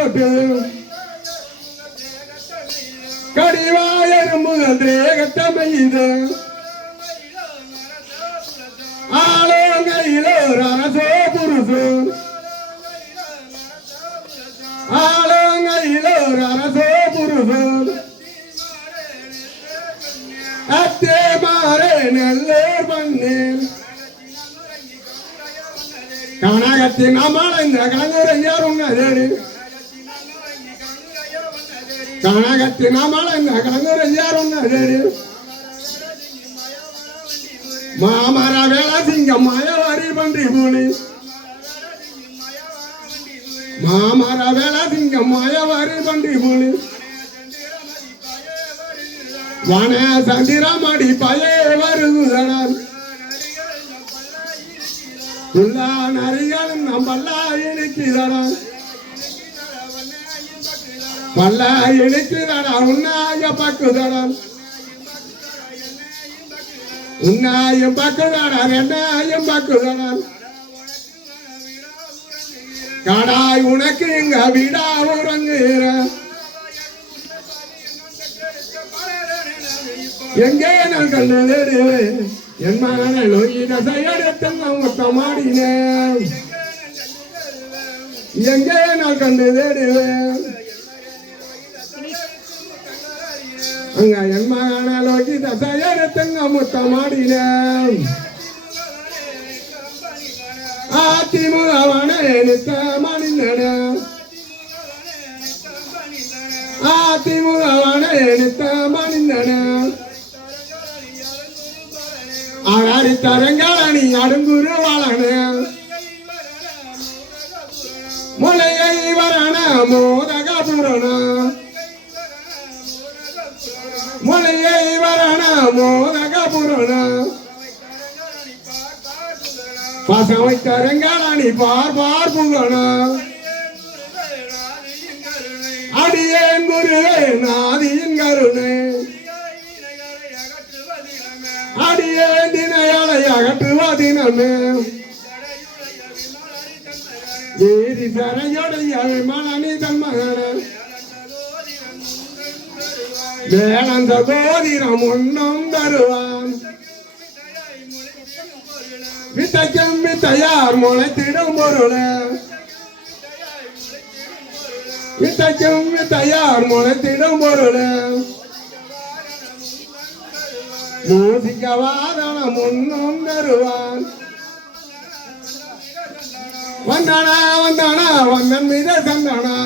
தொட்டு கடிவாயரும் முதல் தேகத்தமையுது ஆலோங்கையிலோ அரசோ புருஷோ ஆலோங்கையிலோ அரசோ புருஷோ அத்தே மாறே நெல்லூர் பண்ணேன் கனகத்தின் அமலைந்த கலங்குரையார் உன்னதேடி கனகத்தின் அமலைந்த கலங்குரையார் உன்னதேடி மாமர வேள சிங்கம் மயவாரி பன்றி பூனி மாமர வேள சிங்கம் மயவாரி பன்றி பூனி வன சந்திரமடி பயே வருகுதனால் உள்ளா நரிகளும் நம் பல்லா இணைக்கிறடா பல்லா இணைக்கிறடா உன்னாய பக்குதடா உன்னாயும் பக்குதடா ரெண்டாயும் பக்குதடா கடாய் உனக்கு இங்க விடா உறங்குகிற எங்கே நான் கண்டது என் மகனை நோயின செய்யத்தங்க மொத்தமாடினேன் எங்கே நான் கண்டு தேடுவேன் அங்க என் மகனை நோக்கின செய்யத்தங்க மொத்தமாடினேன் அதிமுகவனே நித்த மணிந்தன அதிமுகவனே நித்த மணிந்தன ஆடி தரங்காணி அடுங்குரு வாழன முளையை வரண மோதக புரண முளையை வரண மோதக புரண பசவை தரங்காணி பார்பார் புகழ அடியேன் குருவே நாதியின் கருணை அடியே தினையாளை அகற்றுவதினமே ஏரி சரையுடைய மனநி தன்மகன வேளந்த கோதிரம் ஒன்னும் தருவான் வித்தைக்கும் வித்தையார் முளைத்திடும் பொருளே வித்தைக்கும் வித்தையார் முளைத்திடும் பொருளே மூசிக்கவாதனம் ஒன்னும் தருவான் வந்தானா வந்தானா வந்தன் மீத சந்தானா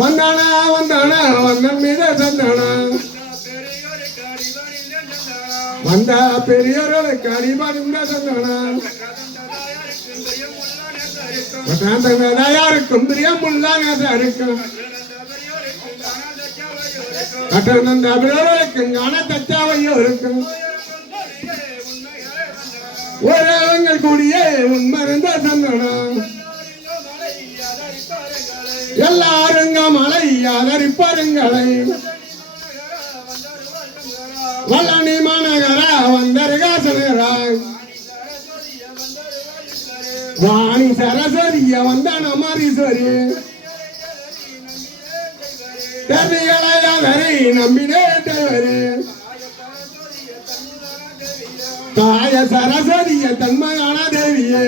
வந்தானா வந்தானா வந்தன் மீத சந்தானா வந்த பெரியோர்களுக்கு அடிபணிந்த சந்தானா யாருக்கும் பிரியமுள்ள இருக்கும் கட்டணம் அவர்களுக்கும் காண தச்சாவையோ இருக்கும் ஒரேவங்கள் கூடிய உண்மருந்த சந்தனம் எல்லாருங்க மலை ஆதரிப்பாருங்களை வல்லணி மாநகர வந்தருகாசனராய் வாணி சரஸ்வரிய வந்தான மாரீஸ்வரி தேவிகளை நம்பினே தேவரே தாய சரஸ்வதிய தன்மையான தேவியே